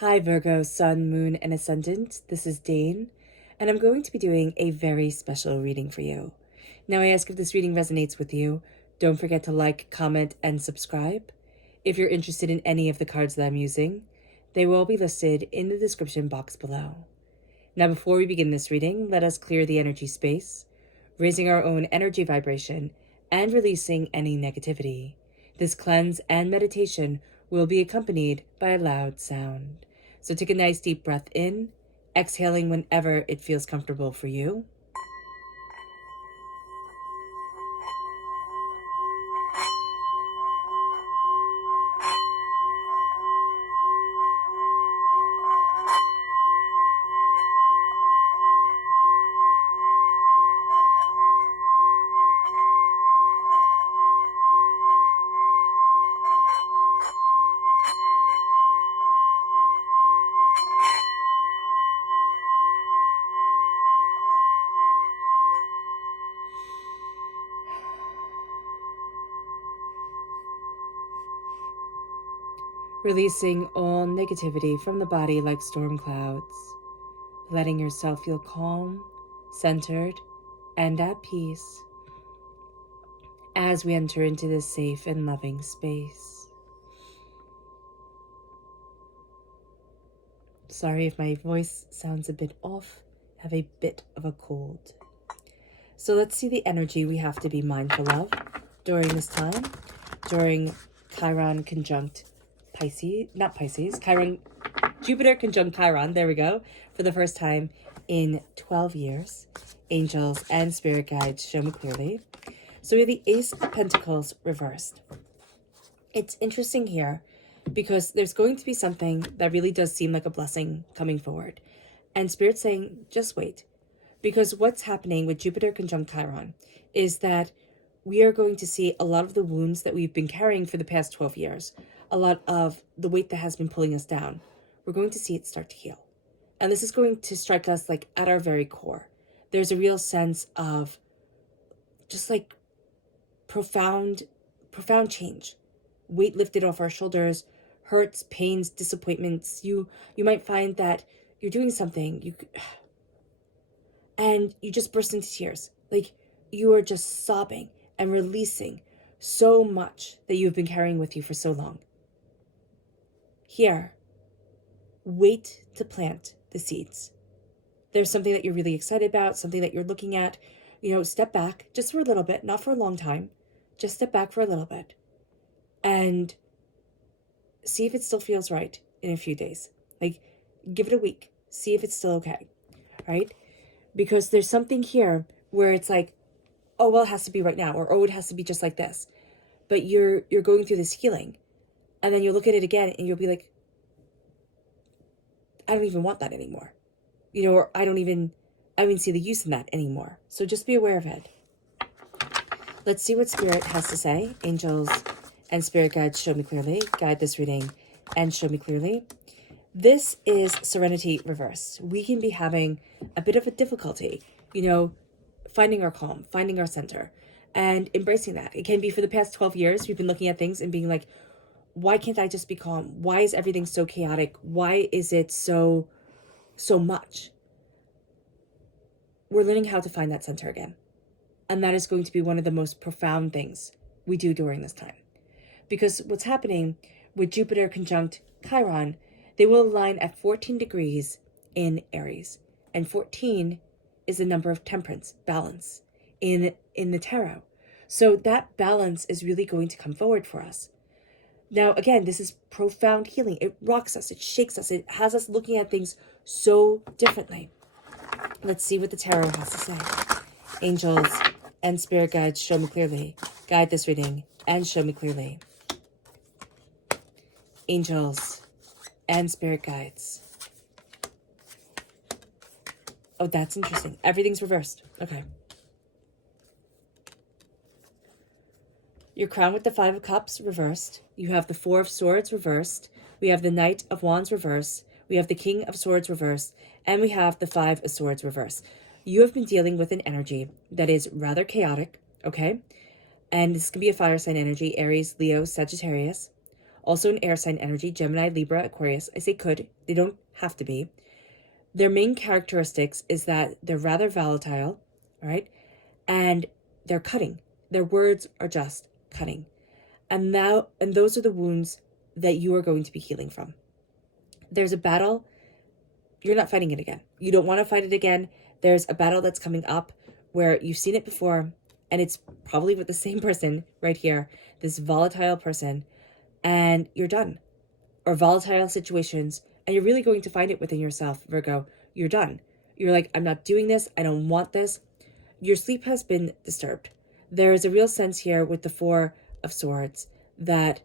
Hi Virgo, Sun, Moon, and Ascendant. This is Dane, and I'm going to be doing a very special reading for you. Now I ask if this reading resonates with you, don't forget to like, comment, and subscribe. If you're interested in any of the cards that I'm using, they will be listed in the description box below. Now before we begin this reading, let us clear the energy space, raising our own energy vibration and releasing any negativity. This cleanse and meditation will be accompanied by a loud sound. So take a nice deep breath in, exhaling whenever it feels comfortable for you. Releasing all negativity from the body like storm clouds, letting yourself feel calm, centered, and at peace as we enter into this safe and loving space. Sorry if my voice sounds a bit off, I have a bit of a cold. So let's see the energy we have to be mindful of during this time, during Chiron conjunct Jupiter conjunct Chiron, there we go, for the first time in 12 years. Angels and spirit guides show me clearly. So we have the Ace of Pentacles reversed. It's interesting here because there's going to be something that really does seem like a blessing coming forward. And Spirit's saying, just wait. Because what's happening with Jupiter conjunct Chiron is that we are going to see a lot of the wounds that we've been carrying for the past 12 years, a lot of the weight that has been pulling us down. We're going to see it start to heal. And this is going to strike us like at our very core. There's a real sense of just like profound change. Weight lifted off our shoulders, hurts, pains, disappointments. You might find that you're doing something and you just burst into tears. Like you are just sobbing and releasing so much that you've been carrying with you for so long. Here, wait to plant the seeds. There's something that you're really excited about, something that you're looking at. Step back just for a little bit, not for a long time. Just step back for a little bit and see if it still feels right in a few days. Like, give it a week. See if it's still okay, right? Because there's something here where it's like, oh, well, it has to be right now, or oh, it has to be just like this. But you're going through this healing, and then you'll look at it again, and you'll be like, I don't even want that anymore. Or I don't even see the use in that anymore. So just be aware of it. Let's see what Spirit has to say. Angels and Spirit guides show me clearly. Guide this reading and show me clearly. This is Serenity reversed. We can be having a bit of a difficulty, finding our calm, finding our center, and embracing that. It can be for the past 12 years, we've been looking at things and being like, why can't I just be calm? Why is everything so chaotic? Why is it so much? We're learning how to find that center again. And that is going to be one of the most profound things we do during this time. Because what's happening with Jupiter conjunct Chiron, they will align at 14 degrees in Aries. And 14 is the number of temperance, balance in the tarot. So that balance is really going to come forward for us. Now, again, this is profound healing. It rocks us. It shakes us. It has us looking at things so differently. Let's see what the tarot has to say. Angels and spirit guides show me clearly. Guide this reading and show me clearly. Angels and spirit guides. Oh, that's interesting. Everything's reversed. Okay. Your crown with the 5 of Cups reversed. You have the 4 of Swords reversed. We have the Knight of Wands reversed. We have the King of Swords reversed. And we have the 5 of Swords reversed. You have been dealing with an energy that is rather chaotic, okay? And this can be a fire sign energy, Aries, Leo, Sagittarius. Also an air sign energy, Gemini, Libra, Aquarius. I say could, they don't have to be. Their main characteristics is that they're rather volatile, right? And they're cutting. Their words are just cutting. And those are the wounds that you are going to be healing from. There's a battle. You're not fighting it again. You don't want to fight it again. There's a battle that's coming up where you've seen it before, and it's probably with the same person right here, this volatile person, and you're done. Or volatile situations, and you're really going to find it within yourself, Virgo. You're done. You're like, I'm not doing this. I don't want this. Your sleep has been disturbed. There is a real sense here with the Four of Swords that,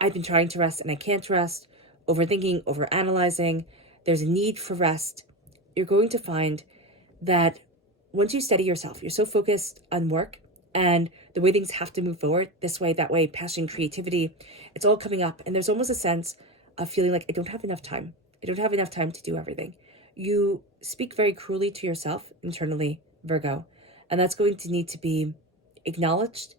I've been trying to rest and I can't rest, overthinking, overanalyzing. There's a need for rest. You're going to find that once you steady yourself, you're so focused on work and the way things have to move forward, this way, that way, passion, creativity, it's all coming up. And there's almost a sense of feeling like I don't have enough time. I don't have enough time to do everything. You speak very cruelly to yourself internally, Virgo, and that's going to need to be acknowledged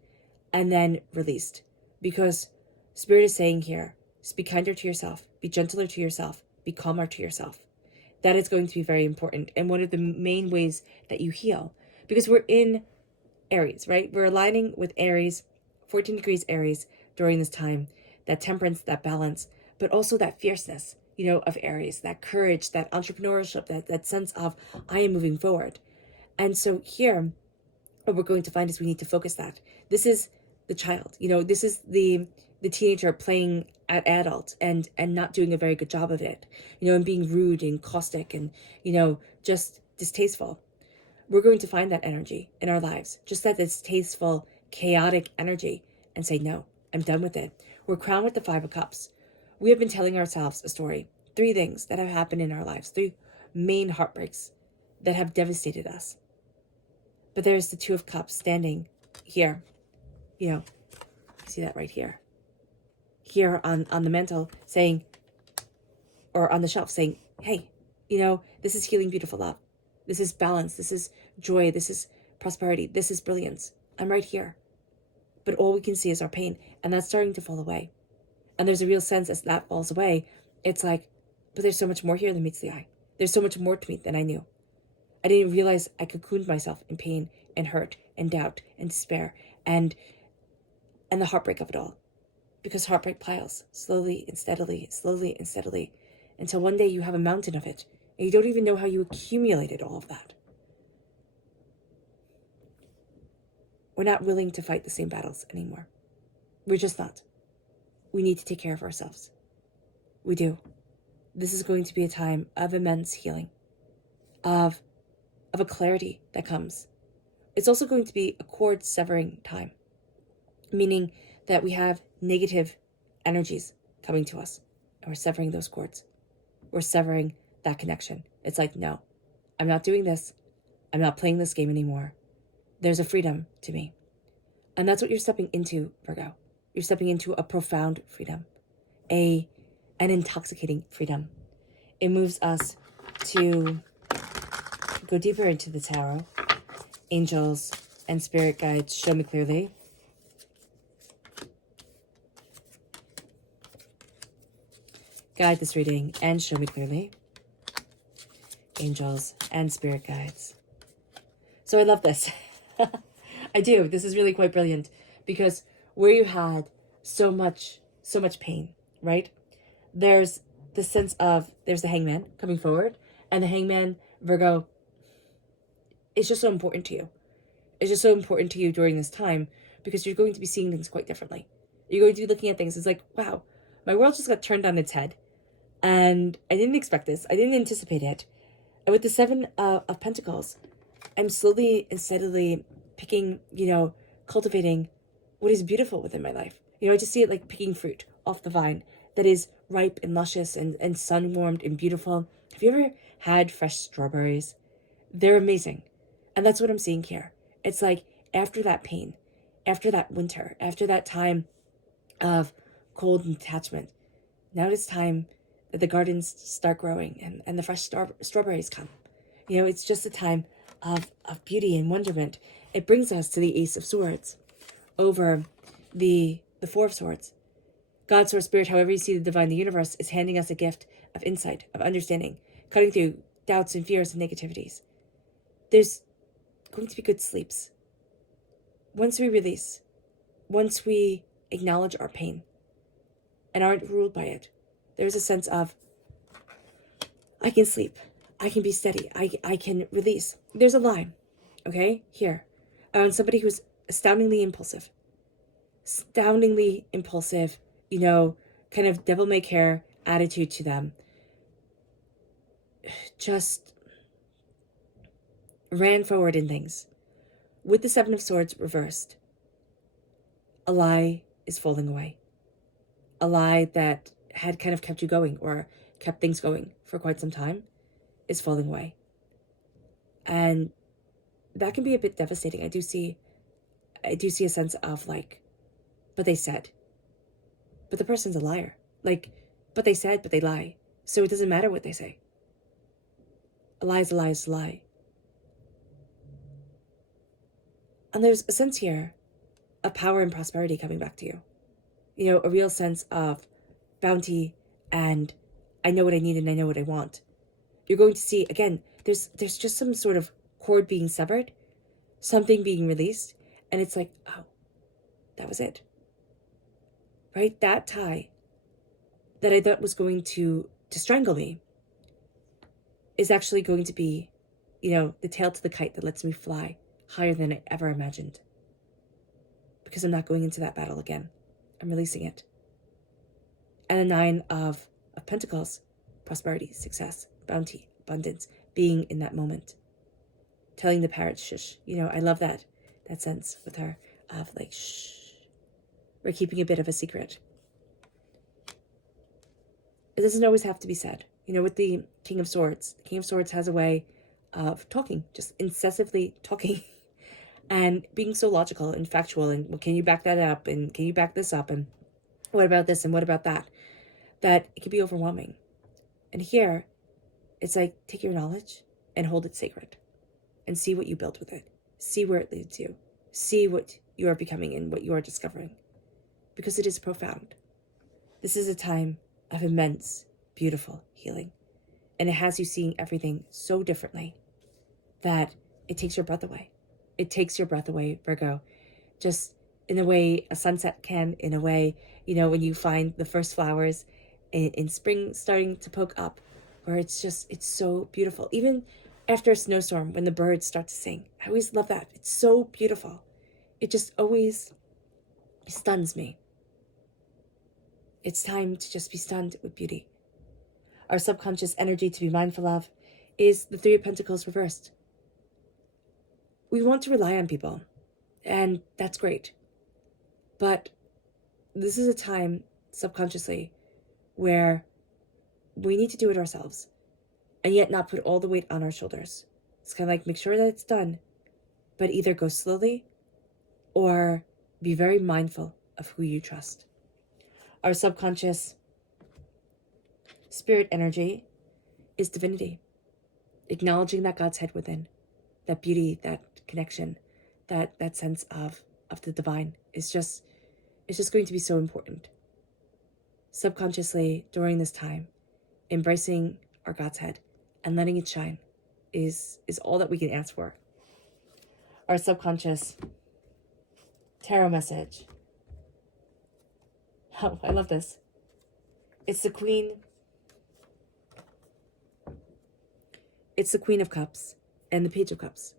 and then released, because Spirit is saying here, speak kinder to yourself, be gentler to yourself, be calmer to yourself. That is going to be very important and one of the main ways that you heal, because we're in Aries, right? We're aligning with Aries, 14 degrees Aries during this time, that temperance, that balance, but also that fierceness, of Aries, that courage, that entrepreneurship, that sense of I am moving forward. And so here, what we're going to find is we need to focus that. This is the child, this is the teenager playing at adult and not doing a very good job of it, and being rude and caustic and, just distasteful. We're going to find that energy in our lives, just that distasteful, chaotic energy, and say, no, I'm done with it. We're crowned with the Five of Cups. We have been telling ourselves a story, 3 things that have happened in our lives, 3 main heartbreaks that have devastated us. But there's the Two of Cups standing here, see that right here on the mantle saying, or on the shelf saying, hey, this is healing, beautiful love. This is balance. This is joy. This is prosperity. This is brilliance. I'm right here. But all we can see is our pain, and that's starting to fall away. And there's a real sense as that falls away, it's like, but there's so much more here than meets the eye. There's so much more to me than I knew. I didn't realize I cocooned myself in pain and hurt and doubt and despair and the heartbreak of it all. Because heartbreak piles slowly and steadily, until one day you have a mountain of it, and you don't even know how you accumulated all of that. We're not willing to fight the same battles anymore. We're just not. We need to take care of ourselves. We do. This is going to be a time of immense healing, of a clarity that comes. It's also going to be a cord severing time, meaning that we have negative energies coming to us, and we're severing those cords. We're severing that connection. It's like, no, I'm not doing this. I'm not playing this game anymore. There's a freedom to me. And that's what you're stepping into, Virgo. You're stepping into a profound freedom, an intoxicating freedom. It moves us to go deeper into the tarot. Angels and spirit guides, show me clearly. Guide this reading and show me clearly. Angels and spirit guides. So I love this. I do. This is really quite brilliant, because where you had so much pain, right? There's the sense of, there's the Hangman coming forward, and the Hangman, Virgo, is just so important to you. It's just so important to you during this time, because you're going to be seeing things quite differently. You're going to be looking at things. It's like, wow, my world just got turned on its head, and I didn't expect this. I didn't anticipate it. And with the Seven of Pentacles, I'm slowly and steadily picking, cultivating what is beautiful within my life. I just see it like picking fruit off the vine that is ripe and luscious and sun-warmed and beautiful. Have you ever had fresh strawberries? They're amazing. And that's what I'm seeing here. It's like after that pain, after that winter, after that time of cold and detachment, now it's time that the gardens start growing and the fresh strawberries come. It's just a time of beauty and wonderment. It brings us to the Ace of Swords over the the Four of Swords. God, Source, Spirit, however you see the divine, the universe, is handing us a gift of insight, of understanding, cutting through doubts and fears and negativities. There's going to be good sleeps. Once we release, once we acknowledge our pain and aren't ruled by it, there's a sense of, I can sleep, I can be steady, I can release. There's a line, okay, here, on somebody who's astoundingly impulsive, you know, kind of devil-may-care attitude to them. Just ran forward in things. With the Seven of Swords reversed, a lie is falling away. A lie that had kind of kept you going or kept things going for quite some time is falling away. And that can be a bit devastating. I do see a sense of like, but they said. But the person's a liar. Like, but they said, but they lie. So it doesn't matter what they say. A lie is a lie is a lie. And there's a sense here of power and prosperity coming back to you. You know, a real sense of bounty and I know what I need and I know what I want. You're going to see, again, there's just some sort of cord being severed, something being released, and it's like, oh, that was it. Right? That tie that I thought was going to strangle me is actually going to be, you know, the tail to the kite that lets me fly higher than I ever imagined. Because I'm not going into that battle again. I'm releasing it. And a Nine of Pentacles, prosperity, success, bounty, abundance, being in that moment. Telling the parrot, shush. You know, I love that sense with her of like, shh. We're keeping a bit of a secret. It doesn't always have to be said. You know, with the King of Swords has a way of talking, just incessantly talking and being so logical and factual and, well, can you back that up? And can you back this up? And what about this? And what about that? That it can be overwhelming. And here, it's like, take your knowledge and hold it sacred and see what you build with it. See where it leads you. See what you are becoming and what you are discovering. Because it is profound. This is a time of immense, beautiful healing. And it has you seeing everything so differently that it takes your breath away. It takes your breath away, Virgo. Just in a way a sunset can, in a way, you know, when you find the first flowers in spring starting to poke up, where it's so beautiful. Even after a snowstorm, when the birds start to sing. I always love that. It's so beautiful. It just always stuns me. It's time to just be stunned with beauty. Our subconscious energy to be mindful of is the Three of Pentacles reversed. We want to rely on people, and that's great. But this is a time, subconsciously, where we need to do it ourselves, and yet not put all the weight on our shoulders. It's kind of like, make sure that it's done, but either go slowly or be very mindful of who you trust. Our subconscious spirit energy is divinity. Acknowledging that God's head within, that beauty, that connection, that sense of the divine is just going to be so important. Subconsciously, during this time, embracing our God's head and letting it shine is all that we can ask for. Our subconscious tarot message. Oh, I love this. It's the Queen. It's the Queen of Cups and the Page of Cups.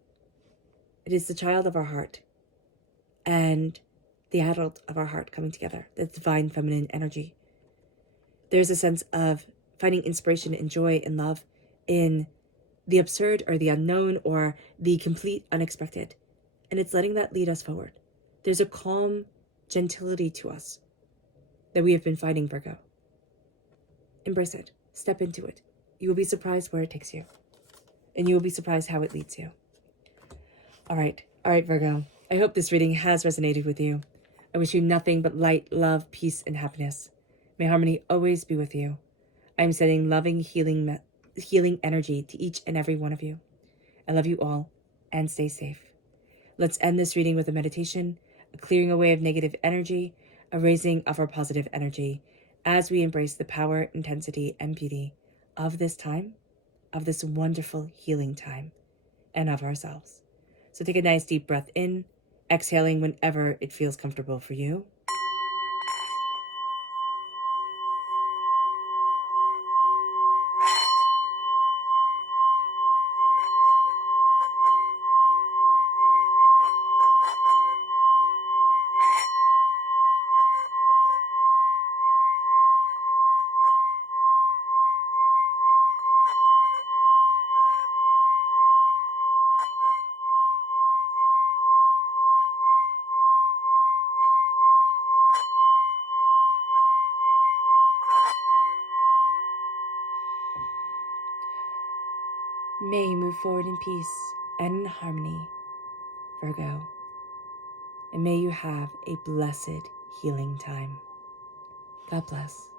It is the child of our heart and the adult of our heart coming together, the divine feminine energy. There's a sense of finding inspiration and joy and love in the absurd or the unknown or the complete unexpected. And it's letting that lead us forward. There's a calm gentility to us that we have been fighting, Virgo. Embrace it. Step into it. You will be surprised where it takes you. And you will be surprised how it leads you. All right, Virgo. I hope this reading has resonated with you. I wish you nothing but light, love, peace, and happiness. May harmony always be with you. I am sending loving, healing energy to each and every one of you. I love you all, and stay safe. Let's end this reading with a meditation, a clearing away of negative energy, a raising of our positive energy as we embrace the power, intensity, and beauty of this time, of this wonderful healing time, and of ourselves. So take a nice deep breath in, exhaling whenever it feels comfortable for you. May you move forward in peace and in harmony, Virgo. And may you have a blessed healing time. God bless.